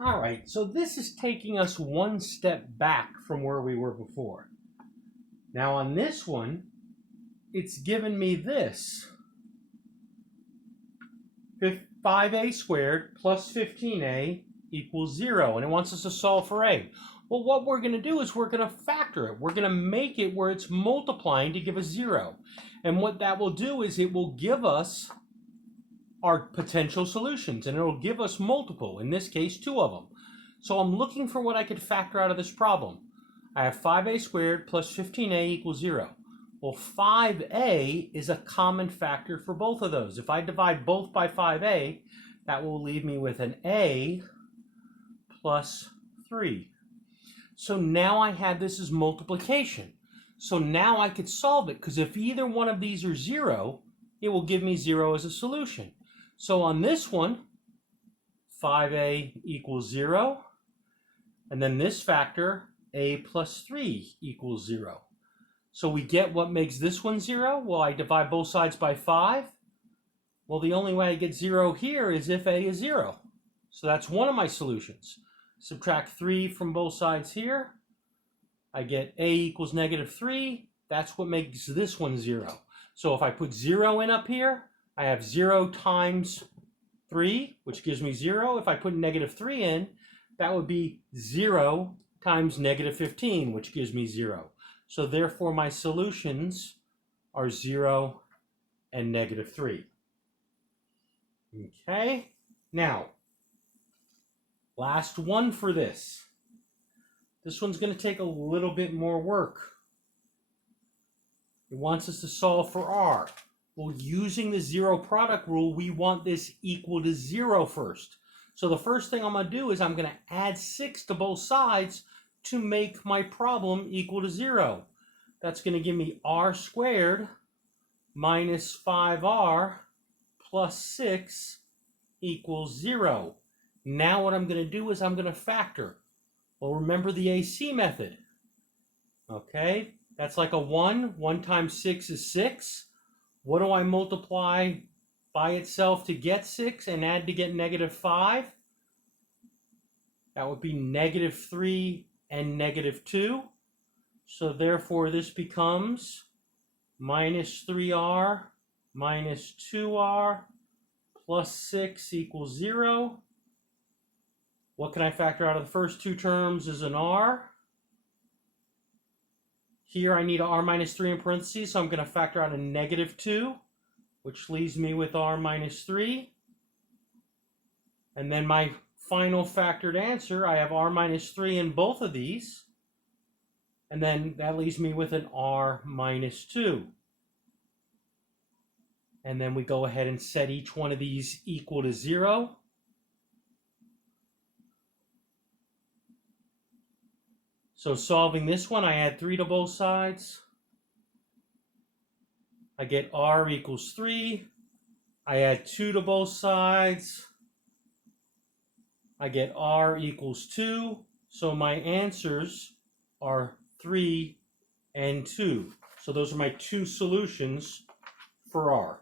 All right, so this is taking us one step back from where we were before. Now on this one, it's given me this. 5a squared plus 15a equals 0, and it wants us to solve for a. Well, what we're going to do is we're going to factor it. We're going to make it where it's multiplying to give us 0. And what that will do is it will give us our potential solutions, and it'll give us multiple, in this case 2 of them. So I'm looking for what I could factor out of this problem. I have 5a squared plus 15a equals 0. Well, 5a is a common factor for both of those. If I divide both by 5a, that will leave me with an a plus 3. So now I have this as multiplication. So now I could solve it, because if either one of these are 0, it will give me 0 as a solution. So on this one, 5a equals 0. And then this factor, a plus 3 equals 0. So we get what makes this one 0. Well, I divide both sides by 5. Well, the only way I get 0 here is if a is 0. So that's one of my solutions. Subtract 3 from both sides here. I get a equals negative 3. That's what makes this one 0. So if I put 0 in up here, I have 0 times 3, which gives me 0. If I put negative 3 in, that would be 0 times negative 15, which gives me 0. So therefore, my solutions are 0 and negative 3. Okay, now, last one for this. This one's going to take a little bit more work. It wants us to solve for r. Well, using the zero product rule, we want this equal to 0 first. So the first thing I'm going to do is I'm going to add 6 to both sides to make my problem equal to 0. That's going to give me r squared minus 5r plus 6 equals 0. Now what I'm going to do is I'm going to factor. Well, remember the AC method. Okay, that's like a 1. 1 times 6 is 6. What do I multiply by itself to get 6 and add to get negative 5? That would be negative 3 and negative 2. So therefore this becomes minus 3r minus 2r plus 6 equals 0. What can I factor out of the first two terms is an r. Here I need a r minus 3 in parentheses, so I'm going to factor out a negative 2, which leaves me with r minus 3. And then my final factored answer, I have r minus 3 in both of these. And then that leaves me with an r minus 2. And then we go ahead and set each one of these equal to 0. So solving this one, I add 3 to both sides. I get r equals 3. I add 2 to both sides. I get r equals 2. So my answers are 3 and 2. So those are my two solutions for r.